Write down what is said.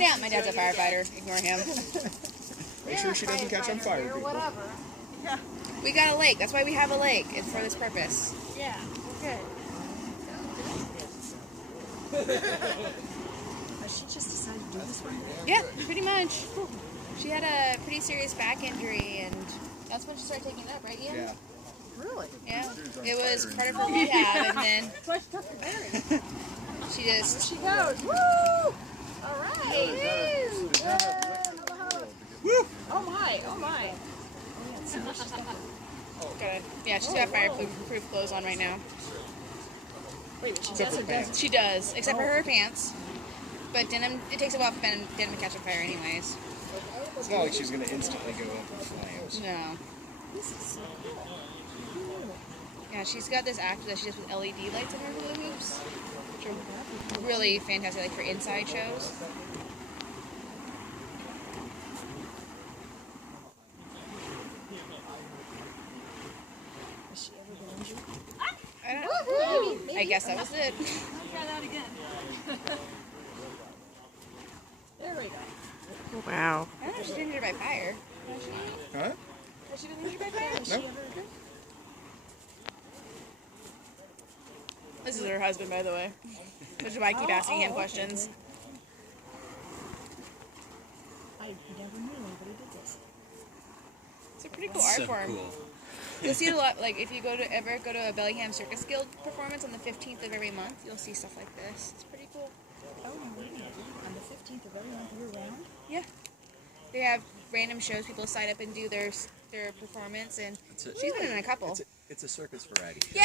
down. My dad's a firefighter. Ignore him. Make sure she doesn't catch on fire, people. Whatever. Yeah. We got a lake. That's why we have a lake. It's for this purpose. Yeah. Okay. She just decided to do this one? Yeah, pretty much. She had a pretty serious back injury, and that's when she started taking it up, right, Ian? Yeah. Really? Yeah. It was part of her rehab, and then So I took the berry. she There just... she goes. Woo! All right. Woo! Oh my. Oh my. Good. Yeah, she's got fireproof clothes on right now. Wait, she Except does for or pants. doesn't? She does, except for her pants. But denim, it takes a while for denim to catch on fire anyways. It's not like she's going to instantly go up in flames. No. This is so cool. Yeah, she's got this actor that she does with LED lights in her hula hoops, which are really fantastic, like for inside shows. Has she ever been injured? I don't know. I guess that was it. Try that again. There we go. Wow. I don't know if she's injured by fire. Huh? Has she been injured by fire? Has she Nope. ever? This is her husband, by the way. Which is why I keep asking him questions. I never knew anybody did this. It's a pretty cool art form. You'll see it a lot, like if you ever go to a Bellingham Circus Guild performance on the 15th of every month, you'll see stuff like this. It's pretty cool. Oh, no, really? On the 15th of every month year round? Yeah. They have random shows, people sign up and do their performance, and she's been in a couple. It's a circus variety. Yay!